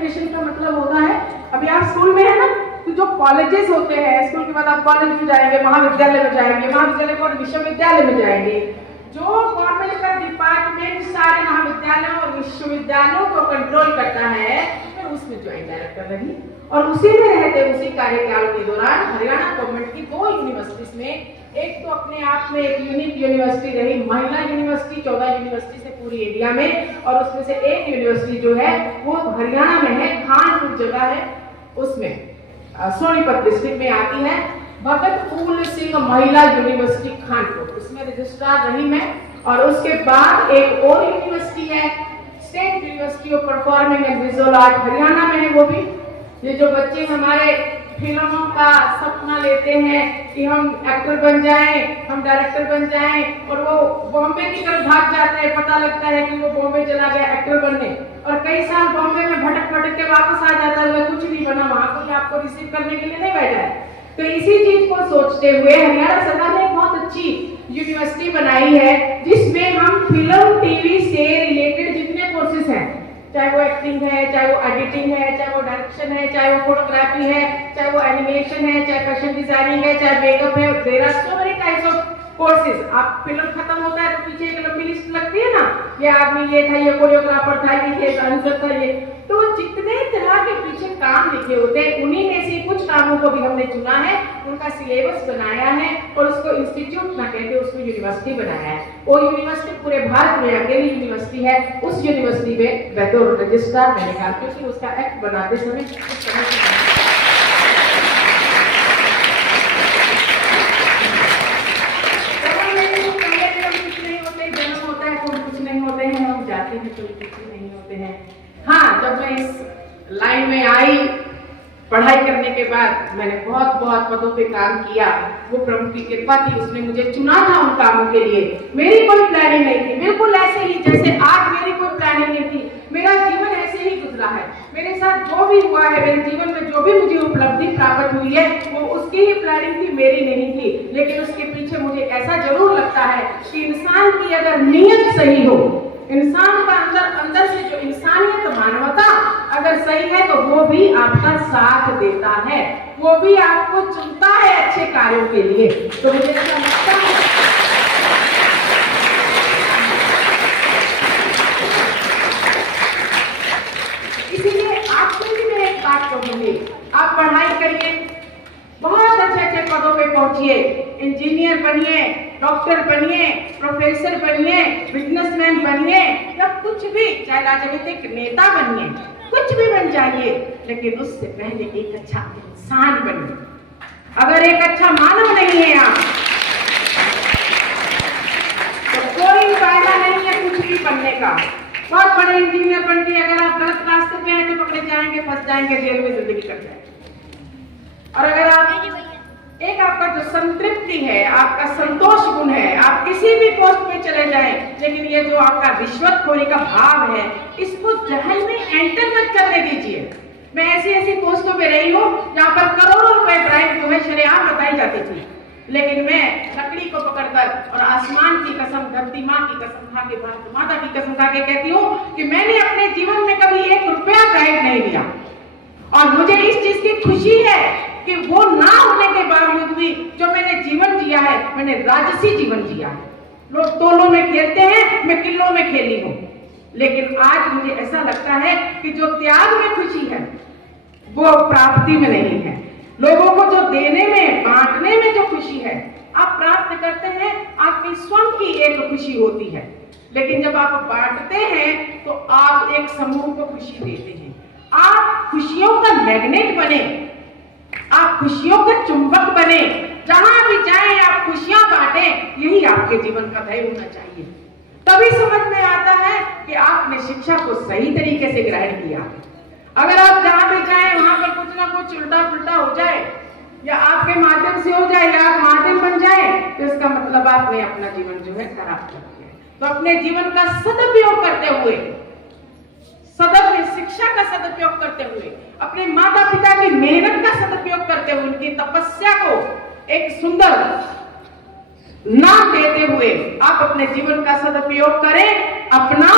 Education का मतलब होता है, अभी आप स्कूल में है ना, तो जो कॉलेजेस होते हैं, स्कूल के बाद आप कॉलेज में जाएंगे, महाविद्यालय में जाएंगे, महाविद्यालय के बाद विश्वविद्यालय में जाएंगे। जो गवर्नमेंट का डिपार्टमेंट सारे महाविद्यालयों और विश्वविद्यालयों को कंट्रोल करता है, मैं उसमें ज्वाइंट डायरेक्टर रही और उसी में रहते उसी कार्यकाल के दौरान हरियाणा गवर्नमेंट की 2 यूनिवर्सिटीज में, एक तो अपने आप में एक यूनिक यूनिवर्सिटी रही महिला यूनिवर्सिटी 14 यूनिवर्सिटी से पूरी इंडिया में, और उसमें से एक यूनिवर्सिटी जो है वो हरियाणा में है, खानपुर जगह है, उसमें सोनीपत डिस्ट्रिक्ट में आती है, भगत फूल सिंह महिला यूनिवर्सिटी खानपुर, उसमें रजिस्ट्रार रही मैं। और उसके बाद एक और यूनिवर्सिटी है, state university of performing and visual art, Haryana में है वो भी। ये जो बच्चे हमारे फिल्मों का सपना लेते हैं कि हम एक्टर बन जाएं, हम डायरेक्टर बन जाएं, और वो बॉम्बे की तरफ भाग जाते हैं, पता लगता है कि वो बॉम्बे चला गया एक्टर बनने, और कई साल बॉम्बे में भटक भटक के वापस आ जाता है, कुछ नहीं बना, वहां कोई आपको रिसीव करने के लिए नहीं बैठा है। तो इसी चीज को सोचते हुए हरियाणा सरकार ने एक बहुत अच्छी यूनिवर्सिटी बनाई है, जिसमें हम फिल्म टीवी से रिलेटेड जितने कोर्सेज हैं, चाहे वो एक्टिंग है, चाहे वो एडिटिंग है, चाहे वो डायरेक्शन है, चाहे वो फोटोग्राफी है, चाहे वो एनिमेशन है, चाहे फैशन डिजाइनिंग है, चाहे मेकअप है, there are so many types of courses. आप फिल्म खत्म होता है तो पीछे एक लंबी लिस्ट लगती है ना, ये आदमी ये था, ये कोरियोग्राफर था, ये डांसर था, ये तो जितने तरह के पीछे काम लिखे होते हैं, उन्हीं में से कुछ कामों को भी हमने चुना है, उनका सिलेबस बनाया है और उसको इंस्टीट्यूट ना कहते उसको यूनिवर्सिटी बनाया है। वो यूनिवर्सिटी पूरे भारत में अकेली यूनिवर्सिटी है। उस यूनिवर्सिटी में बतौर रजिस्ट्रार मैंने कहा, क्योंकि उसका एक्ट बनाते समय जन्म होता है तो कुछ नहीं होते हैं, हम जाते हैं तो कुछ नहीं होते हैं। हाँ, जब मैं इस लाइन में आई पढ़ाई करने के बाद, मैंने बहुत बहुत पदों पे काम किया, वो प्रभु की कृपा थी, उसने मुझे चुना था उन कामों के लिए। मेरी कोई प्लानिंग नहीं थी, बिल्कुल ऐसे ही जैसे आज मेरी कोई प्लानिंग नहीं थी, मेरा जीवन ऐसे ही गुजरा है। मेरे साथ जो भी हुआ है, मेरे जीवन में जो भी मुझे उपलब्धि प्राप्त हुई है, वो उसकी ही प्लानिंग थी, मेरी नहीं थी। लेकिन उसके पीछे मुझे ऐसा जरूर लगता है कि इंसान की अगर नीयत सही हो, इंसान का अंदर से जो इंसानियत मानवता अगर सही है, तो वो भी आपका साथ देता है, वो भी आपको चुनता है अच्छे कार्यों के लिए। तो मुझे ऐसा लगता है इसीलिए आपसे भी मैं एक बात कहूंगी, आप पढ़ाई करिए, बहुत अच्छे अच्छे पदों पे पहुंचिए, इंजीनियर बनिए, डॉक्टर बनिए, प्रोफेसर बनिए, बिजनेसमैन बनिए, या कुछ भी, चाहे राजनीतिक नेता बनिए, कुछ भी बन जाइए, लेकिन उससे पहले एक अच्छा इंसान बनिए। अगर एक अच्छा मानव नहीं है आप, तो कोई फायदा नहीं है कुछ भी बनने का। बहुत बड़े इंजीनियर बन के अगर आप गलत रास्ते पे हैं तो पकड़े जाएंगे, फंस जाएंगे, जेल में जिंदगी कट जाएगी। और अगर आप एक आपका जो संतृप्ति है, आपका संतोष गुण है, आप किसी भी पोस्ट पे चले जाएं, लेकिन ये जो आपका रिश्वतखोरी का भाव है, इसको जहन में एंटर मत करने दीजिए। मैं ऐसी ऐसी पोस्टों पे रही हूँ जहाँ पर करोड़ों रुपए ड्राइव जो है शरेआम बताई जाती थी, लेकिन मैं लकड़ी को पकड़कर और आसमान की कसम, धरती माँ की कसम खा के, भारत माता की कसम खा के कहती हूँ कि मैंने अपने जीवन में कभी 1 रुपया ड्राइव नहीं लिया। और मुझे इस चीज की खुशी है कि वो ना होने के बावजूद भी जो मैंने जीवन जिया है, मैंने राजसी जीवन जिया है। लोग तोलों में खेलते हैं, मैं किलों में खेली हूँ। लेकिन आज मुझे ऐसा लगता है कि जो त्याग में खुशी है वो प्राप्ति में नहीं है। लोगों को जो देने में, बांटने में जो खुशी है आप प्राप्त करते हैं, आपकी स्वयं की एक खुशी होती है। लेकिन जब आप बांटते हैं तो आप एक समूह को खुशी देते हैं। आप खुशियों का मैग्नेट बने, आप खुशियों का चुंबक बने, जहां भी जाएं आप खुशियां बांटें, यही आपके जीवन का ध्येय होना चाहिए। तभी समझ में आता है कि आपने शिक्षा को सही तरीके से ग्रहण किया। अगर आप जहां भी जाएं वहां पर कुछ ना कुछ उल्टा पुल्टा हो जाए, या आपके माध्यम से हो जाए, या आप माध्यम बन जाए, तो इसका मतलब आपने अपना जीवन जो है खराब कर दिया। तो अपने जीवन का सदुपयोग करते हुए, शिक्षा का सदुपयोग करते हुए, अपने माता पिता की मेहनत का सदुपयोग करते हुए, उनकी तपस्या को एक सुंदर नाम देते हुए आप अपने जीवन का सदुपयोग करें, अपना,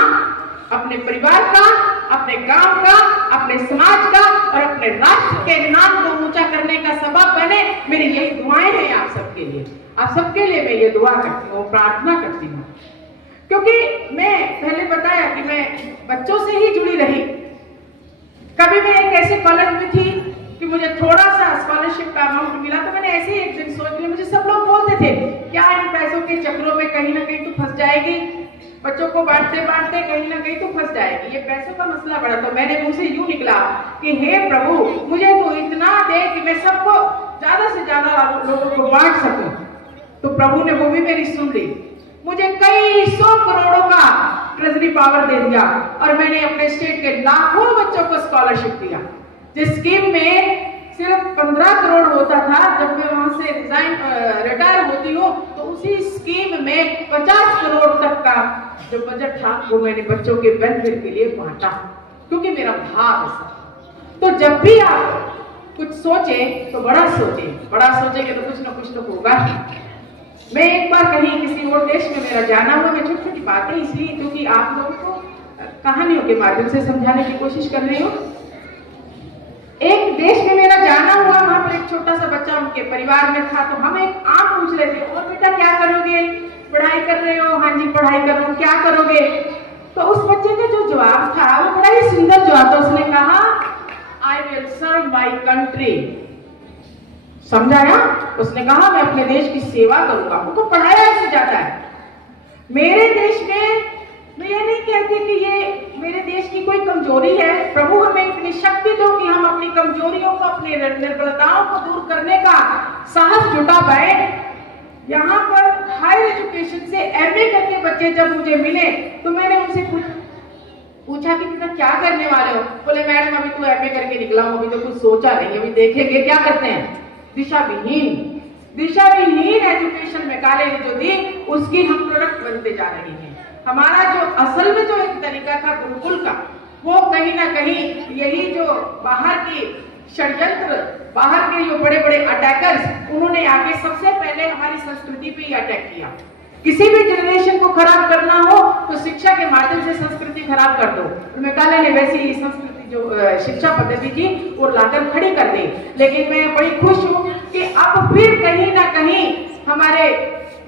अपने परिवार का, अपने गांव का, अपने समाज का और अपने राष्ट्र के नाम को ऊंचा करने का सबब बने। मेरी यही दुआएं हैं आप सबके लिए। आप सबके लिए मैं ये दुआ करती हूँ, प्रार्थना करती हूँ, क्योंकि मैं पहले बताया कि मैं बच्चों से ही जुड़ी रही। कभी मैं एक ऐसे कॉलेज में थी कि मुझे थोड़ा सा स्कॉलरशिप का अमाउंट मिला, तो मैंने ऐसे ही एक दिन सोच लिया, मुझे सब लोग बोलते थे क्या इन पैसों के चक्रों में कहीं ना कहीं तू फंस जाएगी, बच्चों को बांटते बांटते कहीं ना कहीं तू फंस जाएगी, ये पैसों का मसला बड़ा। तो मैंने मुझसे यूं निकला कि हे प्रभु, मुझे तो इतना दे कि मैं सबको ज्यादा से ज्यादा लोगों को बांट सकूं। तो प्रभु ने वो भी मेरी सुन ली, मुझे कई 100 करोड़ों का ट्रेजरी पावर दे दिया और मैंने अपने स्टेट के लाखों बच्चों को स्कॉलरशिप दिया। जिस स्कीम में सिर्फ 15 करोड़ होता था, जब मैं वहां से रिटायर होती हूँ, तो उसी स्कीम में 50 करोड़ तक का जो बजट था वो मैंने बच्चों के बेनिफिट के लिए बांटा, क्योंकि मेरा भाव ऐसा। तो जब भी आप कुछ सोचे तो बड़ा सोचे, बड़ा सोचेंगे तो कुछ ना कुछ तो होगा ही। मैं एक बार कहीं किसी और देश में मेरा जाना हुआ, मैं छोटी छोटी बातें इसलिए क्योंकि आप लोगों को कहानियों के माध्यम से समझाने की कोशिश कर रही हूँ। एक देश में मेरा जाना हुआ, वहां पर एक छोटा सा बच्चा उनके परिवार में था, तो हम एक आम पूछ रहे थे, और बेटा क्या करोगे, पढ़ाई कर रहे हो? हाँ जी पढ़ाई कर रहा हूँ। क्या करोगे? तो उस बच्चे का जो जवाब था वो बड़ा ही सुंदर जवाब था। उसने कहा आई विल सर्व माई कंट्री। समझाया? उसने कहा मैं अपने देश की सेवा करूंगा। वो तो पढ़ाया ऐसे जाता है। मेरे देश में मैं ये नहीं कहती कि ये मेरे देश की कोई कमजोरी है। प्रभु हमें इतनी शक्ति दो कि हम अपनी कमजोरियों को, अपनी निर्बलताओं को दूर करने का साहस जुटा पाए। यहाँ पर हायर एजुकेशन से एमए करके बच्चे जब मुझे मिले तो मैंने उनसे पूछा कि बेटा क्या करने वाले हो? बोले मैडम अभी तो एमए करके निकला हूँ, अभी तो कुछ सोचा नहीं, अभी देखेंगे क्या करते हैं। दिशा विहीन एजुकेशन में कॉलेज जो दी उसकी हम प्रोडक्ट बनते जा रहे हैं। हमारा जो असल में जो एक तरीका था गुरुकुल का, वो कहीं ना कहीं यही जो बाहर की षड्यंत्र, बाहर के जो बड़े बड़े अटैकर्स, उन्होंने आके सबसे पहले हमारी संस्कृति पे ही अटैक किया। किसी भी जनरेशन को खराब करना हो तो शिक्षा के माध्यम से संस्कृति खराब कर दो। मेघालय ने वैसी ही संस्कृति जो शिक्षा पद्धति थी वो लाकर खड़ी कर दी। लेकिन मैं बड़ी खुश हूँ कि अब फिर कहीं ना कहीं हमारे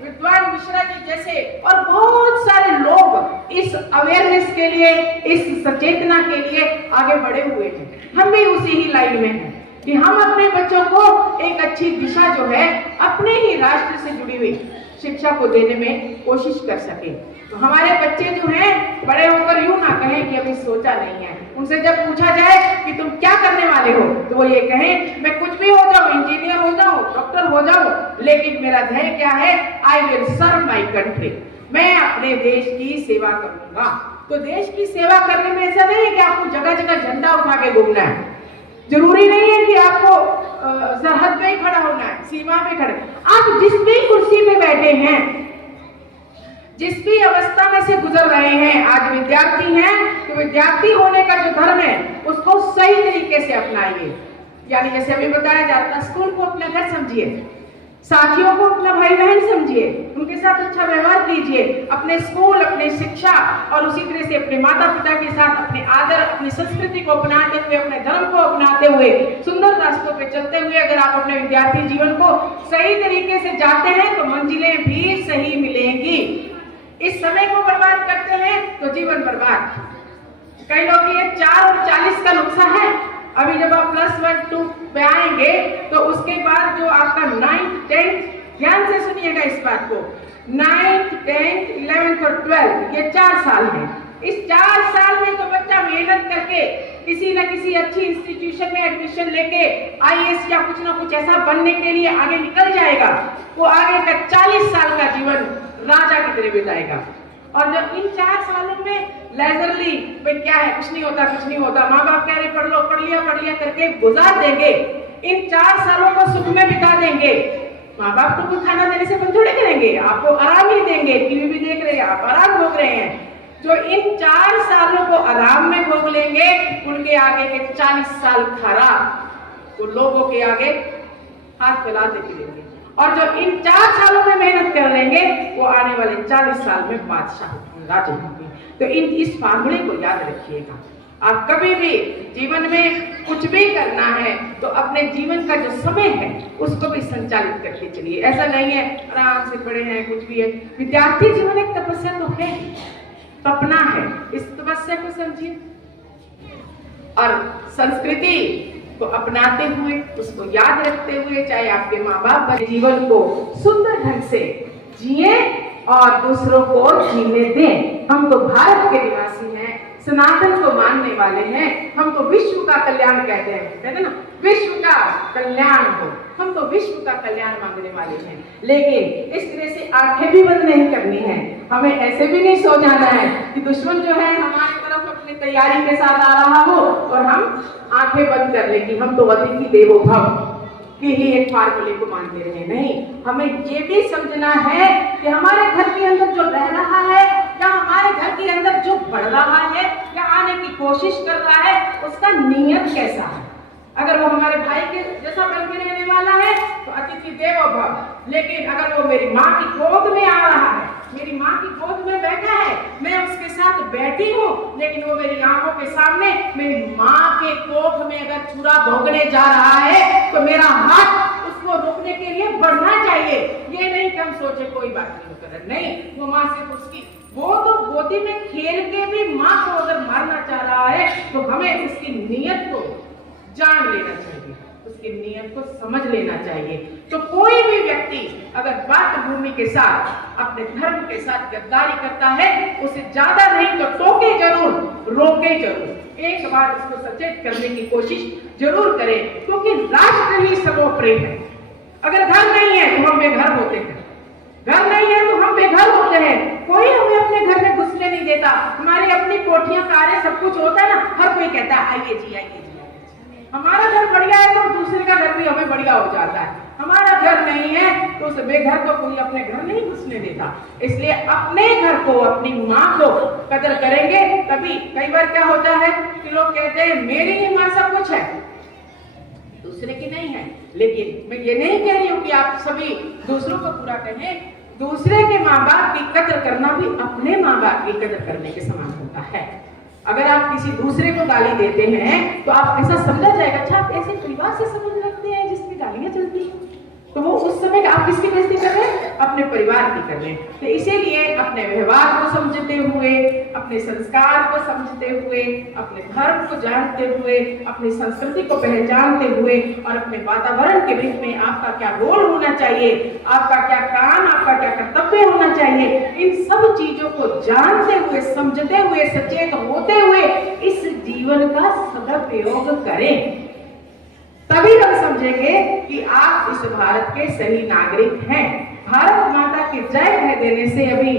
विद्वान मिश्रा जी जैसे और बहुत सारे लोग इस अवेयरनेस के लिए, इस सचेतना के लिए आगे बढ़े हुए हैं। हम भी उसी ही लाइन में हैं कि हम अपने बच्चों को एक अच्छी दिशा जो है अपने ही राष्ट्र से जुड़ी हुई शिक्षा को देने में कोशिश कर सके। तो हमारे बच्चे जो हैं बड़े होकर यूं ना कहें कि अभी सोचा नहीं है। उनसे जब पूछा जाए कि तुम क्या करने वाले हो तो वो ये कहें मैं कुछ भी हो जाऊं, इंजीनियर हो जाऊं, डॉक्टर हो जाऊं, लेकिन मेरा ध्येय क्या है? I will serve my country. मैं अपने देश की सेवा करूंगा। तो देश की सेवा करने में ऐसा नहीं है कि आपको जगह जगह झंडा उठा के घूमना है। जरूरी नहीं है कि आपको सरहद पे ही खड़ा होना है, सीमा पे खड़े। आप जिस भी कुर्सी पे बैठे हैं, जिस भी अवस्था में से गुजर रहे हैं, आज विद्यार्थी हैं तो विद्यार्थी होने का जो धर्म है उसको सही तरीके से अपनाइए। यानी जैसे अभी बताया जाता है, स्कूल को अपना घर समझिए, साथियों को अपना भाई बहन समझिए, उनके साथ अच्छा व्यवहार कीजिए। अपने स्कूल, अपने शिक्षा और उसी तरह से अपने माता पिता के साथ अपने आदर, अपनी संस्कृति को अपनाते हुए, अपने धर्म को अपनाते हुए, सुंदर रास्तों पे चलते हुए अगर आप अपने विद्यार्थी जीवन को सही तरीके से जाते हैं तो मंजिलें भी सही मिलेंगी। इस समय को बर्बाद करते हैं तो जीवन बर्बाद। कई लोग ये 4 और 40 का नुस्खा है। अभी जब आप +1 2 पे आएंगे तो उसके बाद जो आपका 9th 10th, ध्यान से सुनिएगा इस बात को, 9th 10th 11th और 12th, ये 4 साल है। इस 4 साल में तो बच्चा मेहनत करके किसी न किसी अच्छी इंस्टीट्यूशन में एडमिशन लेके IAS या कुछ ना कुछ ऐसा बनने के लिए आगे निकल जाएगा। वो आगे का 40 साल का जीवन राजा की तरह बिताएगा। और जब इन 4 सालों में लेजरली भाई क्या है, कुछ नहीं होता, कुछ नहीं होता, माँ बाप कह रहे पढ़ लिया करके गुजार देंगे। इन 4 सालों को सुख में बिता देंगे। माँ बाप को कुछ खाना देने से बंद थोड़े करेंगे, आपको आराम ही देंगे। टीवी भी देख रहे हैं, आप आराम भोग रहे हैं। जो इन 4 सालों को आराम में भोग लेंगे, उनके आगे के 40 साल खराब, तो लोगों के आगे हाथ फैलाते फिरेंगे। और जो इन 4 सालों में मेहनत कर लेंगे वो आने वाले 40 साल में बादशाह होंगे, राजा होंगे। तो इस फार्मूले को याद रखिएगा। आप कभी भी जीवन में कुछ भी करना है तो अपने जीवन का जो समय है उसको भी संचालित करके चलिए। ऐसा नहीं है आराम से पड़े हैं कुछ भी है। विद्यार्थी जीवन एक तपस्या तो है, सपना है, इस तपस्या को समझिए और संस्कृति को अपनाते हुए, उसको याद रखते हुए, चाहे आपके माँ बाप अपने जीवन को सुंदर ढंग से जिए और दूसरों को जीने दें। हम तो भारत के निवासी हैं, सनातन को मानने वाले हैं, हम तो विश्व का कल्याण कहते हैं ना, विश्व का कल्याण हो, हम तो विश्व का कल्याण मांगने वाले हैं। लेकिन इस तरह से आंखें भी बंद नहीं करनी है, हमें ऐसे भी नहीं सो जाना है कि दुश्मन जो है हमारी तरफ अपनी तैयारी के साथ आ रहा हो और हम आंखें बंद कर ले कि हम तो अतिथि देवो भव की ही एक फार्मूले को मानते रहे। नहीं, हमें ये भी समझना है कि हमारे घर के अंदर जो रह रहा है या हमारे घर के अंदर जो बढ़ रहा है या आने की कोशिश कर रहा है उसका नियत कैसा है। अगर वो हमारे भाई के जैसा बन के रहने वाला है तो अतिथि देवो भव, लेकिन अगर वो मेरी माँ की गोद में आ रहा है, मेरी माँ की गोद में बैठा है, मैं उसके साथ बैठी हूँ, लेकिन वो मेरी आंखों के सामने मेरी माँ के कोख में अगर छुरा भोगने जा रहा है तो मेरा हाथ उसको रोकने के लिए बढ़ना चाहिए। ये नहीं कि हम सोचे कोई बात नहीं कर, नहीं, वो माँ सिर्फ उसकी वो तो गोदी में खेल के भी माँ को अगर मारना चाह रहा है तो हमें उसकी नीयत को जान लेना चाहिए, उसकी नियत को समझ लेना चाहिए। तो कोई भी व्यक्ति अगर मातृभूमि के साथ, अपने धर्म के साथ गद्दारी करता है, उसे ज्यादा नहीं तो टोके जरूर, रोके जरूर, एक बार उसको सचेत करने की कोशिश जरूर करें, क्योंकि राष्ट्र ही सर्वोपरि है। अगर घर नहीं है तो हम बेघर होते हैं, घर नहीं है तो हम बेघर होते हैं। कोई हमें अपने घर में घुसने नहीं देता, हमारी अपनी कोठियां कारें सब कुछ होता है ना, हर कोई कहता है आइए जी आइए। हमारा घर बढ़िया है तो दूसरे का घर भी हमें बढ़िया हो जाता है। हमारा घर नहीं है तो उस बेघर को कोई अपने घर नहीं घुसने देता। इसलिए अपने घर को, अपनी माँ को कदर करेंगे तभी। कई बार क्या होता है कि लोग कहते हैं मेरी ही माँ सब कुछ है, दूसरे की नहीं है। लेकिन मैं ये नहीं कह रही हूँ कि आप सभी दूसरों को पूरा कहें। दूसरे के माँ बाप की कदर करना भी अपने माँ बाप की कदर करने के समान होता है। अगर आप किसी दूसरे को गाली देते हैं तो आप ऐसा समझा जाएगा, अच्छा आप ऐसे परिवार से संबंध रखते हैं जिसमें गालियां चलती हैं, तो वो उस समय आप किसकी बेइज्जती कर रहे हैं? अपने परिवार की कर रहे हैं। तो इसीलिए अपने व्यवहार को समझते हुए, अपने संस्कार को समझते हुए, अपने धर्म को जानते हुए, अपनी संस्कृति को पहचानते हुए और अपने वातावरण के बीच में आपका क्या रोल होना चाहिए, आपका क्या काम, आपका क्या कर्तव्य होना चाहिए, इन सब चीजों को जानते हुए, समझते हुए, सचेत होते हुए इस जीवन का सदुपयोग करें। तभी हम समझेंगे कि आप इस भारत के सही नागरिक हैं। भारत माता की जय कह देने से, अभी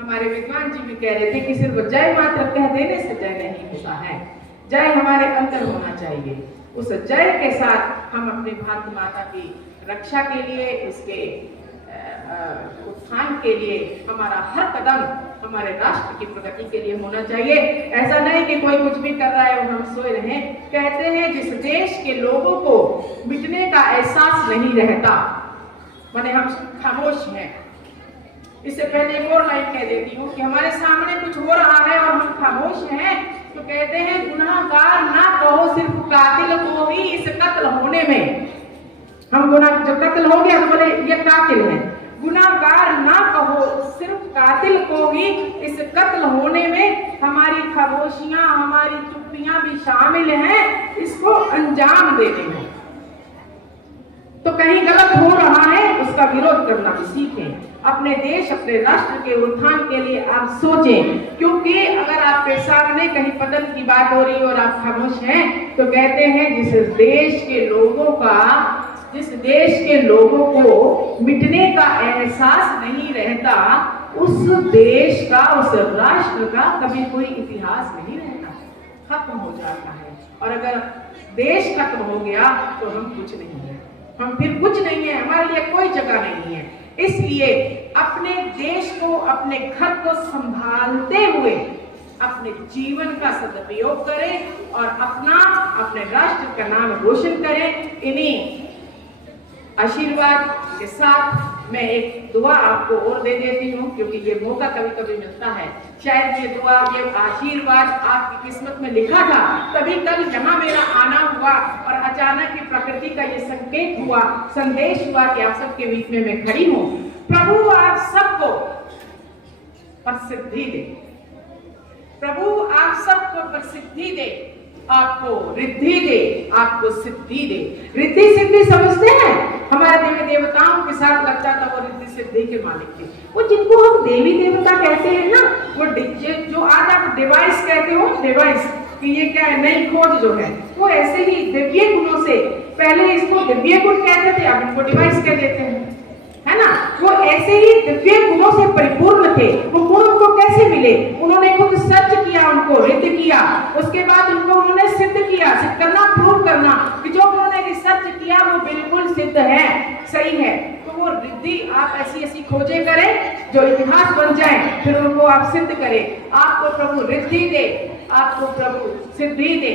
हमारे विद्वान जी भी कह रहे थे कि सिर्फ जय मात्र कह देने से जय नहीं होता है, जय हमारे अंदर होना चाहिए। उस जय के साथ हम अपने भारत माता की रक्षा के लिए, उसके उत्थान के लिए हमारा हर कदम हमारे राष्ट्र की प्रगति के लिए होना चाहिए। ऐसा नहीं कि कोई कुछ भी कर रहा है और हम सोए रहें। कहते हैं जिस देश के लोगों को मिटने का एहसास नहीं रहता, माने हम खामोश हैं। इससे पहले एक और लाइन कह देती हूँ कि हमारे सामने कुछ हो रहा है और हम खामोश हैं, तो कहते हैं गुनाहगार ना कहो सिर्फ कातिल को ही इस कत्ल होने में। हम गुनाह जब कत्ल हो गया तो बोले ये कातिल है, गुनाहगार ना कहो सिर्फ कातिल को ही इस कत्ल होने में हमारी खामोशियां, हमारी चुप्पियां भी शामिल हैं इसको अंजाम देने में। तो कहीं गलत हो रहा है उसका विरोध करना भी सीखें। अपने देश, अपने राष्ट्र के उत्थान के लिए आप सोचें, क्योंकि अगर आपके सामने कहीं पतन की बात हो रही है और आप खामोश हैं तो कहते हैं जिस देश के लोगों को मिटने का एहसास नहीं रहता, उस देश का, उस राष्ट्र का कभी कोई इतिहास नहीं रहता, खत्म हो जाता है। और अगर देश खत्म हो गया तो हम कुछ नहीं है, हम फिर कुछ नहीं है, हमारे लिए कोई जगह नहीं है। इसलिए अपने देश को, अपने घर को संभालते हुए अपने जीवन का सदुपयोग करें और अपने राष्ट्र का नाम रोशन करें। इन्हीं आशीर्वाद के साथ मैं एक दुआ आपको और दे देती हूँ, क्योंकि ये मौका कभी कभी मिलता है। शायद ये दुआ, ये आशीर्वाद आपकी किस्मत में लिखा था, तभी कल यहाँ मेरा आना हुआ और अचानक ही प्रकृति का ये संकेत हुआ, संदेश हुआ कि आप सबके बीच में मैं खड़ी हूँ। प्रभु आप सबको प्रसिद्धि दे, प्रभु आप सबको प्रसिद्धि दे, आपको रिद्धि दे, आपको सिद्धि दे। रिद्धि सिद्धि समझते हैं? हमारे देवी देवताओं के साथ लगता था वो रिद्धि सिद्धि के मालिक थे। वो जिनको हम देवी देवता कहते हैं ना, वो जो आज आप डिवाइस कहते हो, डिवाइस कि ये क्या है, नई खोज जो है, वो ऐसे ही दिव्य गुणों से, पहले इसको दिव्य गुण कहते थे, अब इनको डिवाइस कह देते हैं, है ना। वो ऐसे ही दिव्य गुणों से परिपूर्ण थे। वो गुण उनको कैसे मिले? उन्होंने खुद सर्च किया, उनको रिद्ध किया, उसके बाद उनको उन्होंने सिद्ध किया, सिद्ध करना, प्रूव करना कि जो उन्होंने रिसर्च किया वो बिल्कुल सिद्ध है, सही है। तो वो रिद्धि, आप ऐसी ऐसी खोजें करें जो इतिहास बन जाए, फिर उनको आप सिद्ध करें। आपको प्रभु रिद्धि दे, आपको प्रभु सिद्धि दे,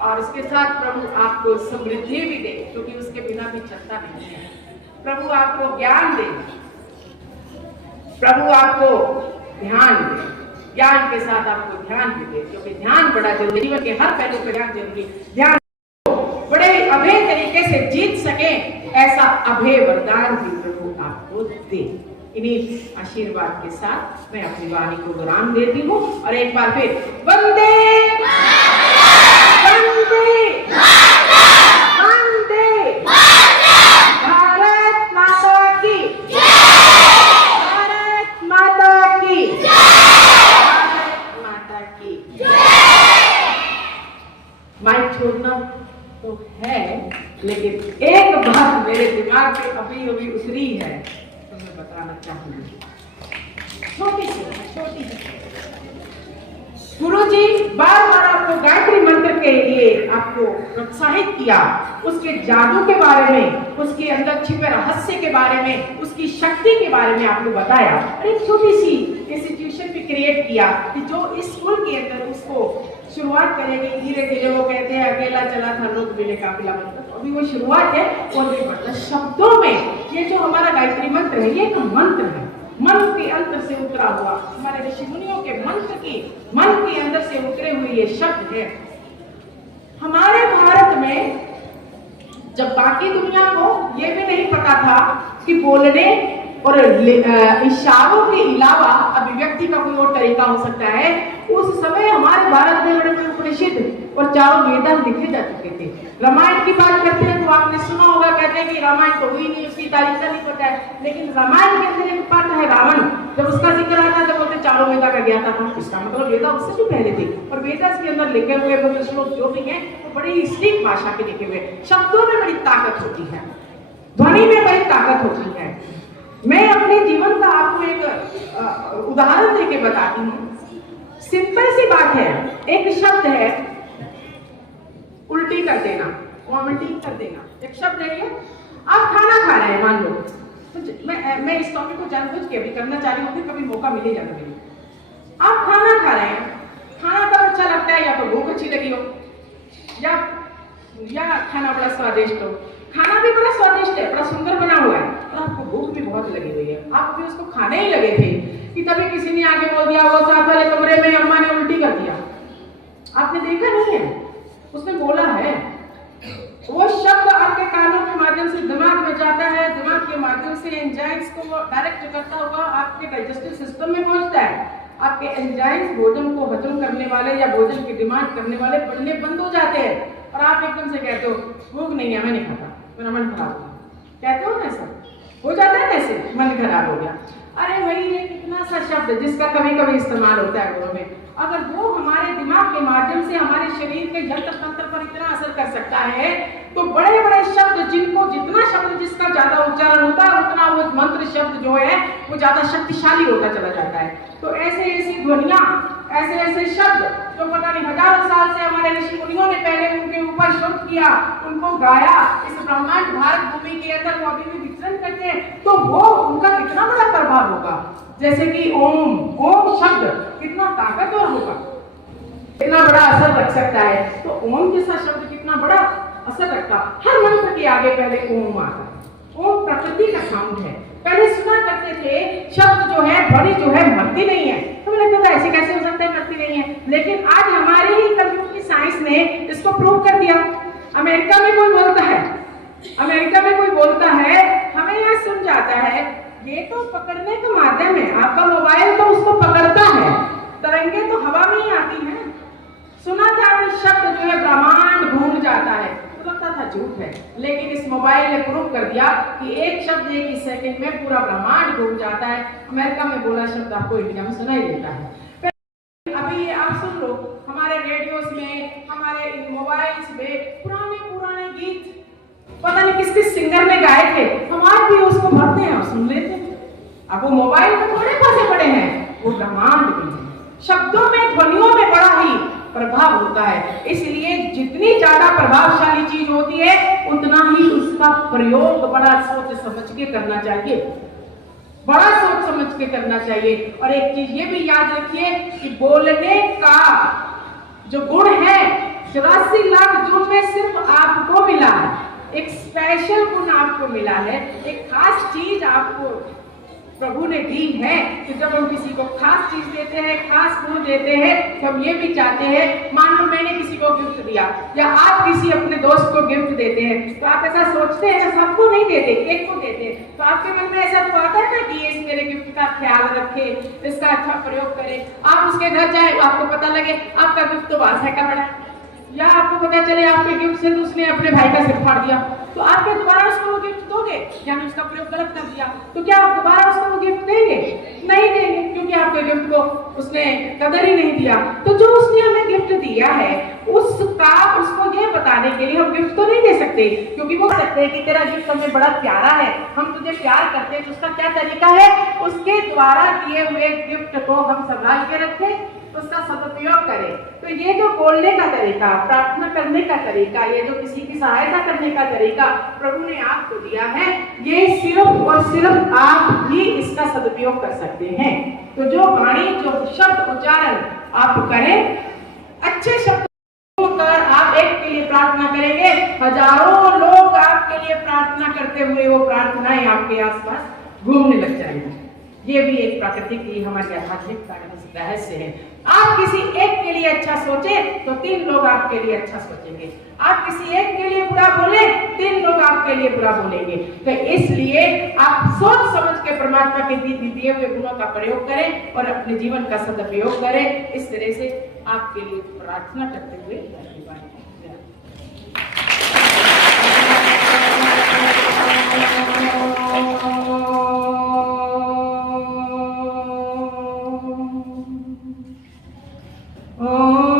और इसके साथ प्रभु आपको समृद्धि भी दे, क्योंकि उसके बिना भी चलता नहीं है। प्रभु आपको ज्ञान दे, प्रभु आपको ध्यान दे, ज्ञान के साथ आपको ध्यान भी दे, क्योंकि ध्यान बड़ा जरूरी, जीवन के हर पहलू पर ध्यान जरूरी। ध्यान बड़े अभय तरीके से जीत सके, ऐसा अभय वरदान भी प्रभु आपको दे। इन्हीं आशीर्वाद के साथ मैं अपनी वाणी को विराम देती हूँ, और एक बार फिर वंदे वंदे वंदे भारत माता की, भारत माता की, भारत माता की। माइक छोड़ना तो है, लेकिन एक बात मेरे दिमाग पे अभी अभी उतरी है, तो मैं बताना चाहूंगी, छोटी सी। गुरुजी बार बार आपको गायत्री मंत्र के लिए आपको प्रोत्साहित किया, उसके जादू के बारे में, उसके अंदर छिपे रहस्य के बारे में, उसकी शक्ति के बारे में आपको बताया, और एक छोटी सी इंस्टीट्यूशन भी क्रिएट किया कि जो इस स्कूल के अंदर उसको शुरुआत करेगी धीरे धीरे। वो कहते हैं अकेला चला था लोग मिले काफिला, मतलब अभी वो शुरुआत है, और भी बढ़ता शब्दों में। ये जो हमारा गायत्री मंत्र है, ये एक मंत्र है, मन के अंतर से उतरा हुआ, हमारे ऋषि मुनियों के मंत्र की, मन के अंदर से उतरे हुए ये शब्द है। हमारे भारत में जब बाकी दुनिया को ये भी नहीं पता था कि बोलने और इशारों के अलावा अभिव्यक्ति का कोई और तरीका हो सकता है, उस समय हमारे भारत में बड़े उपनिषद और चारों वेद लिखे जा चुके थे। रामायण की बात करते हैं तो आपने सुना होगा, कहते हैं कि रामायण तो हुई नहीं, उसकी तारीख नहीं पता है, लेकिन रामायण के अंदर एक पात्र है रावण, जब उसका जिक्र आता है तो बोलते चारों वेदा का ज्ञाता था। इसका मतलब वेदा उससे भी पहले थे, और वेदास के अंदर लिखे हुए मंत्र श्लोक जो भी हैं वो बड़ी स्टिक भाषा के लिखे हुए। शब्दों में बड़ी ताकत होती है, ध्वनि में बड़ी ताकत होती है। मैं अपने जीवन का आपको एक उदाहरण देके बताती हूँ। सिंपल सी बात है, एक शब्द है उल्टी कर देना, वॉमिटिंग कर देना, एक शब्द है ये। आप खाना खा रहे हैं मान लो, तो मैं इस टॉपिक को जानबूझ के भी करना चाह रही हूँ, कभी मौका मिले जाता मेरे। आप खाना खा रहे हैं, खाना तब अच्छा लगता है या तो भूख अच्छी लगी हो, या खाना बड़ा स्वादिष्ट हो। खाना भी बड़ा स्वादिष्ट है, बड़ा सुंदर बना हुआ है, और आपको भूख भी बहुत लगी हुई है, आप भी उसको खाने ही लगे थे कि तभी किसी ने आगे बोल दिया वो साथ वाले कमरे में अम्मा ने उल्टी कर दिया। आपने देखा नहीं है, उसने बोला है। वो शब्द आपके कानों के माध्यम से दिमाग में जाता है, दिमाग के माध्यम से एंजाइम्स को डायरेक्ट करता हुआ आपके डाइजेस्टिव सिस्टम में पहुंचता है। आपके एंजाइम्स भोजन को हजम करने वाले या भोजन की डिमांड करने वाले बनने बंद हो जाते हैं, और आप एकदम से कहते हो भूख नहीं है, मैं नहीं खाता, मेरा मन खराब हो गया। कहते हो ना, ऐसा हो जाता है, कैसे मन खराब हो गया। अरे वही ये कितना सा शब्द जिसका कभी कभी इस्तेमाल होता है घरों में, अगर वो हमारे दिमाग के माध्यम से हमारे शरीर के यंत्र तंत्र पर इतना असर कर सकता है, तो बड़े बड़े शब्द जिनको, जितना शब्द जिसका ज्यादा उच्चारण होता है उतना वो मंत्र शब्द जो है वो ज्यादा शक्तिशाली होता चला जाता है। तो ऐसे ऐसी ध्वनियां, ऐसे ऐसे शब्द जो पता नहीं हजारों साल से हमारे ऋषि मुनियों ने पहले उनके ऊपर शुद्ध किया, उनको गाया, इस ब्रह्मांड भारत भूमि के अंदर वो अभी भी विचरण करते हैं, तो वो उनका कितना बड़ा प्रभाव होगा। जैसे कि ओम, ओम शब्द कितना ताकतवर होगा, कितना बड़ा असर रख सकता है। तो ओम जैसा शब्द कितना बड़ा असर रखता। हर मंत्र के आगे पहले ओम आता है। ओम प्रकृति का साउंड है, पहले सुना करते थे शब्द जो है, ध्वनि जो है मरती नहीं है, तो मुझे लगता था ऐसे कैसे हो सकता है मरती नहीं है। लेकिन आज हमारी ही कंप्यूटर की साइंस ने इसको प्रूव कर दिया। अमेरिका में कोई बोलता है, हमें यहाँ सुन जाता है, ये तो पकड़ने का माध्यम है, आपका मोबाइल तो उसको पकड़ता है, तरंगे तो हवा में ही आती है। सुना था कि शब्द जो है ब्रह्मांड घूम जाता है, तो लगता था झूठ है, लेकिन इस मोबाइल ने प्रूव कर दिया कि एक शब्द एक ही सेकंड में पूरा ब्रह्मांड घूम जाता है। अमेरिका में बोला शब्द आपको इंडिया में सुनाई देता है। अभी आप सुन लो, हमारे रेडियोस में, हमारे मोबाइल्स में पुराने गीत पता नहीं किस किस सिंगर ने गाए थे, हम आज भी उसको भरते हैं और सुन लेते हैं। अब वो मोबाइल में थोड़े फंसे पड़े हैं, वो ब्रह्मांड में है। शब्दों में, ध्वनियों में बड़ा ही प्रभाव होता है, इसलिए जितनी ज्यादा प्रभावशाली चीज होती है उतना ही उसका प्रयोग बड़ा सोच समझ के करना चाहिए, बड़ा सोच समझ के करना चाहिए। और एक चीज ये भी याद रखिए कि बोलने का जो गुण है 84 लाख गुण में सिर्फ आपको मिला है, एक स्पेशल गुण आपको मिला है, एक खास चीज आपको प्रभु ने दी है। कि जब हम किसी को खास चीज देते हैं, खास गुण देते हैं, तो हम ये भी चाहते हैं, मान लो मैंने किसी को गिफ्ट दिया या आप किसी अपने दोस्त को गिफ्ट देते हैं, तो आप ऐसा सोचते हैं, सबको नहीं देते, एक को देते, तो आपके मन में ऐसा तो आता है ना कि इस मेरे गिफ्ट का ख्याल रखे, इसका अच्छा प्रयोग करे। आप उसके घर जाए, आपको पता लगे आपका गिफ्ट तो बासा का बड़ा, या आपको पता चले आपके गिफ्ट से उसने अपने भाई का सिर फाड़ दिया, तो आप क्या दोबारा उसको वो गिफ्ट दोगे? यानी उसका प्रयोग गलत कर दिया, तो क्या आप दोबारा उसको वो गिफ्ट देंगे? नहीं देंगे, क्योंकि आपके गिफ्ट को उसने कदर ही नहीं दिया। तो जो उसने हमें गिफ्ट दिया है उसको ये बताने के लिए हम गिफ्ट तो नहीं दे सकते, क्योंकि वो सकते हैं कि तेरा गिफ्ट हमें बड़ा प्यारा है, हम तुझे प्यार करते हैं, तो उसका क्या तरीका है, उसके द्वारा दिए हुए गिफ्ट को हम संभाल के रखें, उसका सदुपयोग करें। तो ये जो बोलने का तरीका, प्रार्थना करने का तरीका, ये जो किसी की सहायता करने का तरीका प्रभु ने आपको दिया है, ये सिर्फ और सिर्फ आप ही इसका सदुपयोग कर सकते हैं। तो जो वाणी, जो शब्द उच्चारण आप करें, अच्छे शब्द कर आप एक के लिए प्रार्थना करेंगे, हजारों लोग आपके लिए प्रार्थना करते हुए वो प्रार्थनाएं आपके आसपास घूमने लग जाएंगी। ये भी एक प्राकृतिक की हमारी आध्यात्मिकता का रहस्य है। आप किसी एक के लिए अच्छा सोचे तो 3 लोग आपके लिए अच्छा सोचेंगे, आप किसी एक के लिए बुरा बोले 3 लोग आपके लिए बुरा बोलेंगे। तो इसलिए आप सोच समझ के परमात्मा के दिए हुए गुणों का प्रयोग करें और अपने जीवन का सदुपयोग करें। इस तरह से आपके लिए प्रार्थना करते हुए Oh